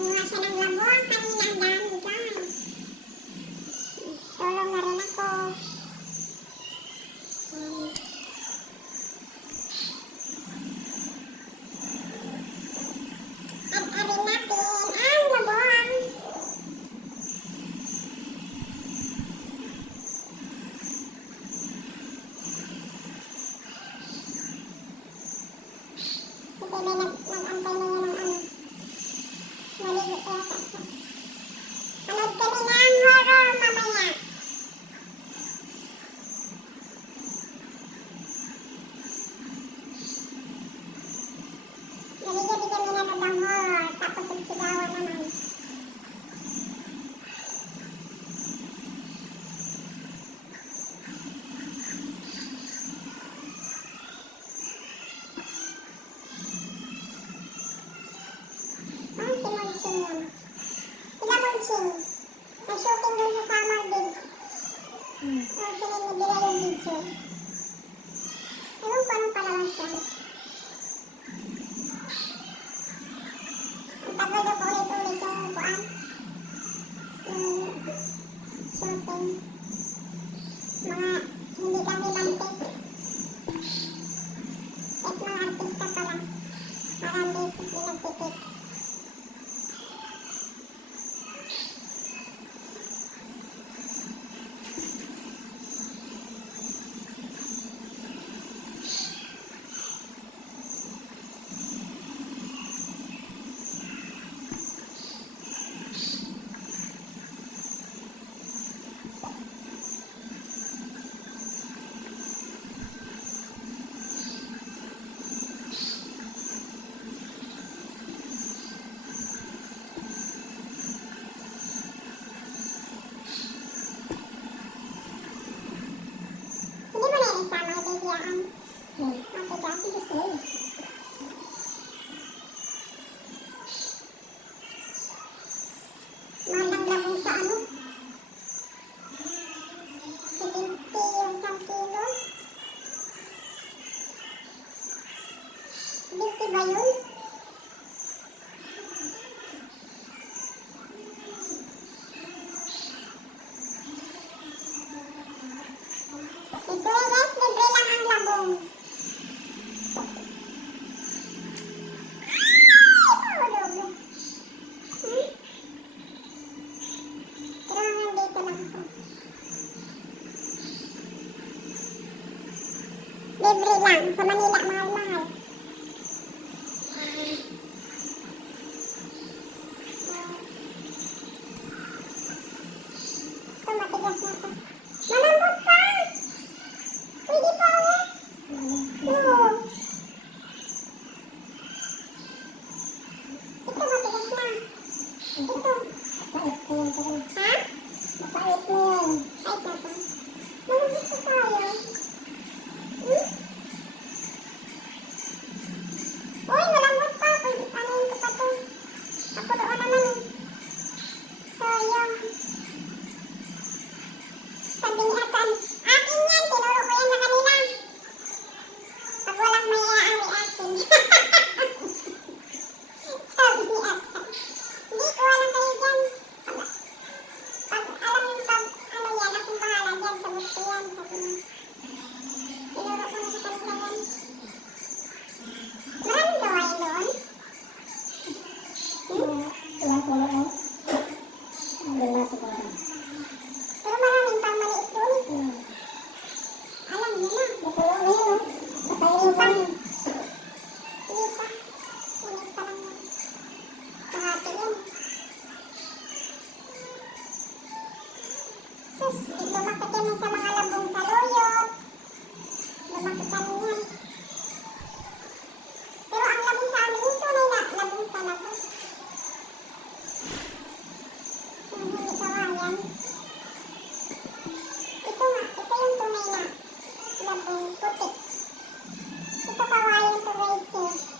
Kumuha siya ng labuang kanina. Ang dami guys. Tulong na rin ako. At-arin natin ang labuang. Kasi may nag-antay na yun ng ano. Maligo kaya siya. Panood kami ng horror mamaya. Gabi-gabi kami nanood ng horror. Tapos nagsigawan naman. Si Monching yan. Sila Monching. Na-shooting doon sa summer din. Sinimigila yung video. Ewan ko anong palabas yan. Ang tagal daw paulit-ulit yung buwan. Yung shooting. Mga hindi kami lantik. At mga artista pa lang. Marami pinagpipit. Bigyan. Ate kasi gusto mo. Mandang labong sa ano? 70 yung 1 kilo. 20 ba yun? Ito guys, libre lang ang labong. Libre lang. Sa Manila, mahal-mahal. Ito, matigas na ito. Malambot pa! Pwede pa ako. No. Ito, matigas na. Ito. Ha? Mapait mo yun. Ay, papa. Malambot pa tayo. Uy, malambot pa. Pwede panin ko pa ito. Ako doon naman. Sayang. Sabi ni Atan, akin yan. Tinuro ko yan sa kanila. Pag walang may iaari akin. Sabi ni Atan. Hindi ko walang kayo dyan. Pag alam yung pag ano yan, akong bahala dyan. Sagot ko yan. Sabi niya. Tinuro ko na sa kanila yan. Maraming gawain doon. Ilang pulo ay? Lima siguro. Pero maraming pang maliit doon. Alam niyo na. Napulo na yun, oh. Napahiripan. Sige pa. Ulit pa lang yan. Kahati yan. Sus, lumaki kami sa mga labong saluyot. Lumaki kami yan. Pero ang labong sa amin, yung tunay na labong talaga. Yung hindi kawayan. Ito nga, ito yung tunay na labong puti. Ito kawayan to guys eh.